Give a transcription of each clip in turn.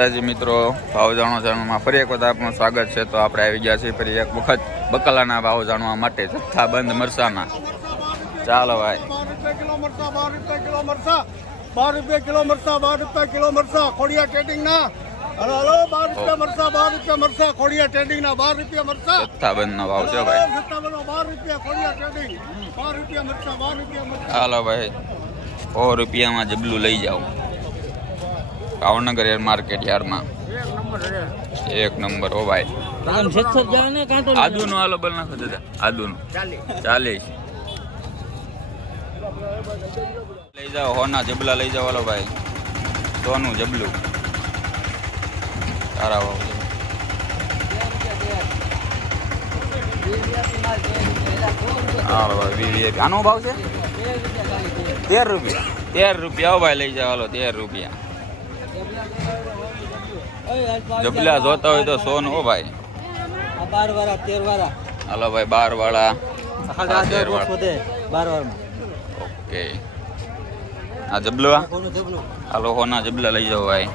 મિત્રો ભાવ જાણવામાં ફરી એક વખત આપનું સ્વાગત છે। તો આપણે આવી ગયા છીએ ફરી એક વખત બકાલાના ભાવ જાણવા માટે જથ્થાબંધ મરસાના। ચાલો ભાઈ, 12 રૂપિયા કિલો મરસા, 12 રૂપિયા કિલો મરસા ખોડિયા ટ્રેડિંગ ના। હલો હલો, 12 રૂપિયા મરસા, 12 રૂપિયા મરસા ખોડિયા ટ્રેડિંગ ના, 12 રૂપિયા મરસા જથ્થાબંધ નો ભાવ છે ભાઈ। જથ્થાબંધ 12 રૂપિયા ખોડિયા ટ્રેડિંગ, 12 રૂપિયા મરસા, 12 રૂપિયા મરસા। ચાલો ભાઈ, 100 રૂપિયામાં જબલું લઈ જાઓ ભાવનગર એર માર્કેટ યાર્ડમાં। એક નંબર હો ભાઈ। આદુનું હાલો બલ નાખો દાદા, આદુનું 40 લઈ જાઓ। હોના જબલા લઈ જાઓ હાલો ભાઈ, સોનું જબલું સારા ભાવ છે। હાલો ભાઈ, આનો ભાવ છે 13 રૂપિયા। 13 રૂપિયા હો ભાઈ, લઈ જાઓ હાલો, 13 રૂપિયા। જબલા જોતા હોય તો સોનું હો ભાઈ। 12 વાળા 13 વાળા હાલો ભાઈ, 12 વાળા 13 વાળા ઓકે। આ જબલા હાલો, હોના જબલા લઈ જાઓ ભાઈ।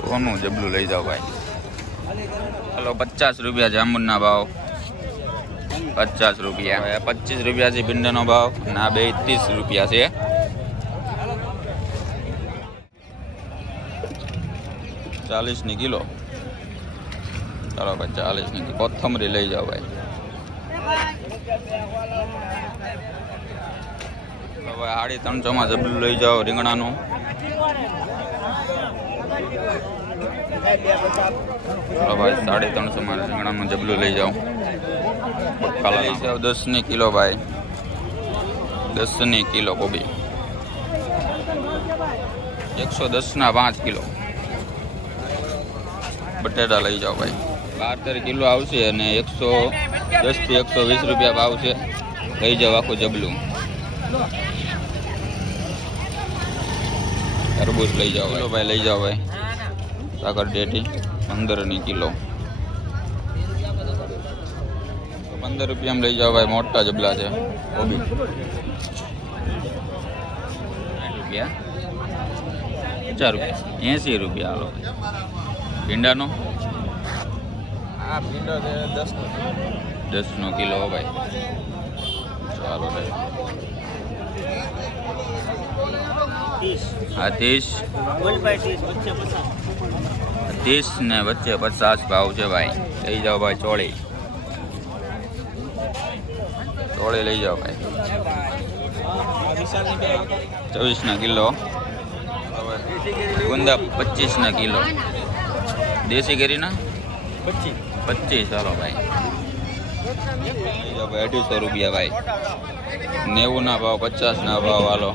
સોનું જબલું લઈ જાઓ ભાઈ। હાલો 50 રૂપિયા જામુનના ભાવ, 50 રૂપિયા। 25 રૂપિયા છે ભીંડાનો ભાવ, અને આ બે 30 રૂપિયા છે। ચાલીસની કિલો। ચાલો ભાઈ, 40ની કોથમરી લઈ જાઓ ભાઈ। હવે 350 જબલું લઈ જાઓ રીંગણાનું। ચાલો ભાઈ, 350 રીંગણાનું જબલું લઈ જાઓ। બકાલા લઈ જાઓ 10ની કિલો ભાઈ, 10ની કિલો કોબી। 110ના 5 કિલો। બટેટા લઈ જાઓ ભાઈ, 12 કિલો આવશે અને 110 થી 120 રૂપિયા ભાવ છે। લઈ જાઓ આખું જબલું। તરબૂચ લઈ જાઓ કિલો ભાઈ, લઈ જાઓ ભાઈ। સાકર ટેટી 15ની કિલો, 15 રૂપિયામાં લઈ જાઓ ભાઈ। મોટા જબલા છે કોબી, 50 રૂપિયા, 80 રૂપિયા હાલો। ભીંડાનો આ ભીંડો 10નો કિલો હો ભાઈ। ચાલો ભાઈ, આ 30 ને વચ્ચે 50 ભાવ છે ભાઈ। લઈ જાઓ ભાઈ ચોળી, ચોળી લઈ જાઓ ભાઈ। 24ના કિલો। ગુંદા 25ના કિલો। દેશી કેરીના 25 ચાલો ભાઈ। લઈ જાઓ ભાઈ 250 રૂપિયા ભાઈ। 90ના ભાવ, 50ના ભાવ હાલો।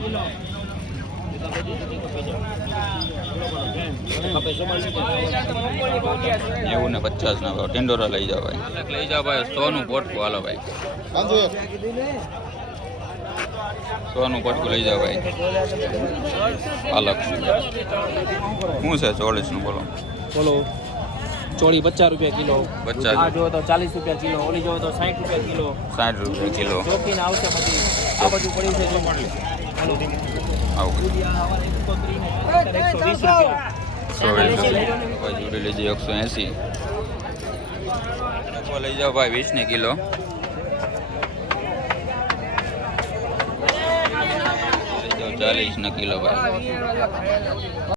90 ને 50ના ભાવ। ટિંડોરા લઈ જાઓ ભાઈ। લઈ જાઓ ભાઈ સોનું પોટકું હાલો ભાઈ। સોનું પોટકું લઈ જાઓ ભાઈ। પાલક શું છે 40નું બોલો? બોલો, ચોળી 50 રૂપિયા કિલો। 50 આ જો તો 40 રૂપિયા કિલો, ઓલી જો તો 60 રૂપિયા કિલો। 60 રૂપિયા કિલો। ચોકીને આવશે પછી આ બધું પડ્યું છે જો મળે આવું 120 રૂપિયા। 120 જોડી લઈ જાઓ 180। લઈ જાઓ ભાઈ 20ની કિલો। 40ના કિલો ભાઈ।